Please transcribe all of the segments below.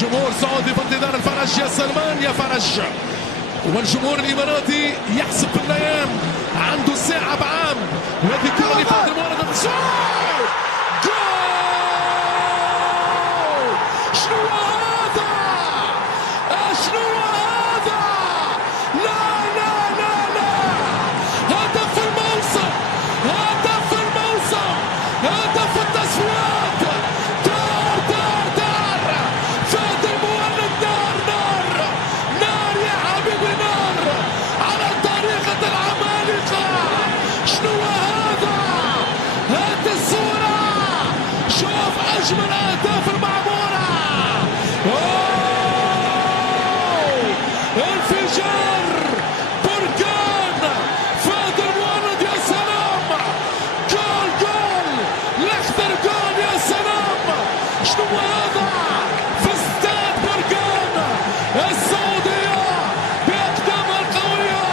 جمهور سعودي في انتظار الفرج. يا سلمان يا فرج. والجمهور الاماراتي يحسب في الايام، عنده ساعه بعام. وهذه كره لفهد المولد. جول! شنو هذا؟ شنو هذا؟ لا لا لا لا، هدف الموسم، هدف الموسم، هدف التصفيات. دار دار دار، فهد المولد نار نار نار يا حبيبي نار، على طريقة العمالقة. شنو هذا؟ هات الصورة، شوف أجمل أهداف المعمورة. انفجار بركان فهد المولد. يا سلام، جول جول الأخضر، جول يا سلام. شنو هذا؟ في استاد بركان السعودية بأقدامها القوية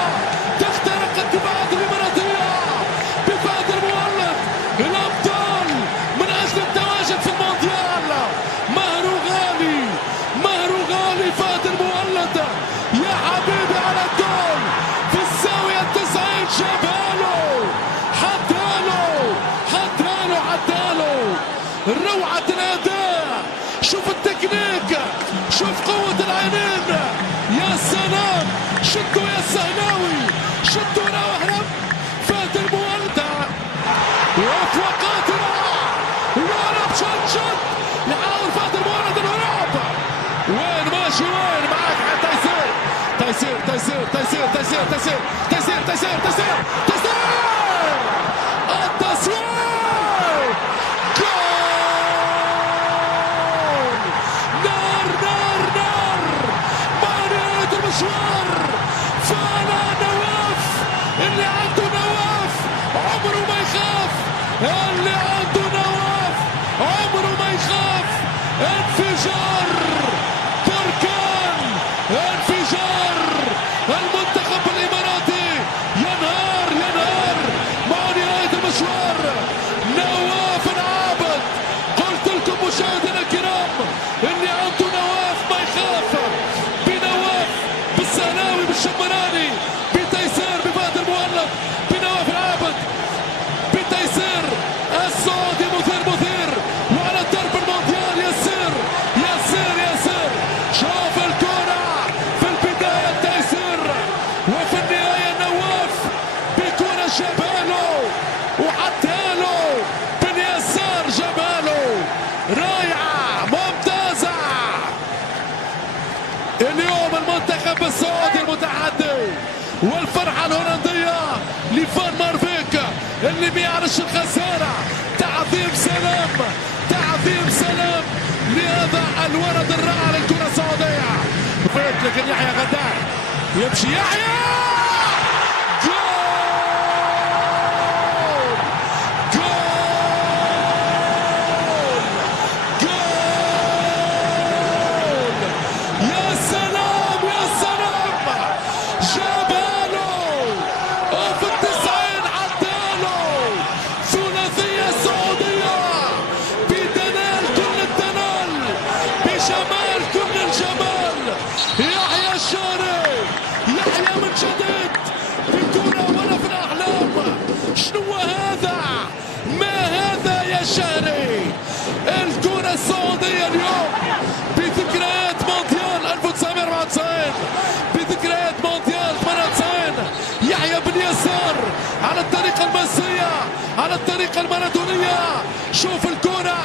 تخترق الدفاعات الإماراتية بفهد المولد. الأبطال من أجل التواجد في المونديال. مهر غالي، مهر غالي فهد المولد يا حبيبي على الجول في الزاوية 90. شاباله، حطاله حطاله حطاله. روعة الأداء، شوف التكنيك، شوف قوة العينين. يا سلام، شدوا يا السهلاوي، شدوا روح فهد المولد. وقفة قاتلة، الهرب شد شد، يحاول فهد المولد الهرب. وين ماشي؟ وين معاك تيسير تيسير تيسير تيسير تيسير تيسير تيسير تيسير تيسير تيسير التصوير. جول! نار نار نار، ما نهاية المشوار. فانا نواف، اللي عنده نواف عمره ما يخاف، اللي عنده نواف عمره ما يخاف. انفجار بركان، انفجار المنتخب الاماراتي. ينهار ينهار مع نهاية المشوار. نواف العابد، قلت لكم مشاهدينا الكرام، اللي عنده نواف ما يخاف. بنواف، بالسهلاوي، بالشمراني، بتيسير، بفهد المولد، بنواف العابد، بتيسير. السعودي مثير مثير، وعلى درب المونديال. يسير يسير يسير. شوف الكرة في البداية تيسير، وفي النهاية نواف بكرة جاباله وحطاله باليسار، جاباله. رائعة ممتازة. اليوم المنتخب السعودي المتحدي، والفرحة الهولندية لفان مارفيك اللي بيعرش الخسارة. تعظيم سلام، تعظيم سلام لهذا الولد الرائع للكرة السعودية. فات لكن يحيى غدار يمشي، يحيى جول جول جول. يا سلام يا سلام، جاباله وفي 90 عداله. ثلاثية سعودية بدلال كل الدلال، بجمال كل الجمال. يحيى الشاري، يحيى من جديد بكرة ولا في الأحلام. شنو هذا؟ ما هذا يا شاري؟ الكرة السعودية اليوم بذكريات مونديال 1994، بذكريات مونديال 98. يحيى باليسار على الطريقة المسية، على الطريقة المارادونية. شوف الكرة،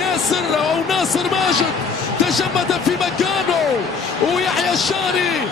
ياسر أو ناصر ماجد تجمد في مكانه، ويحيى الشاري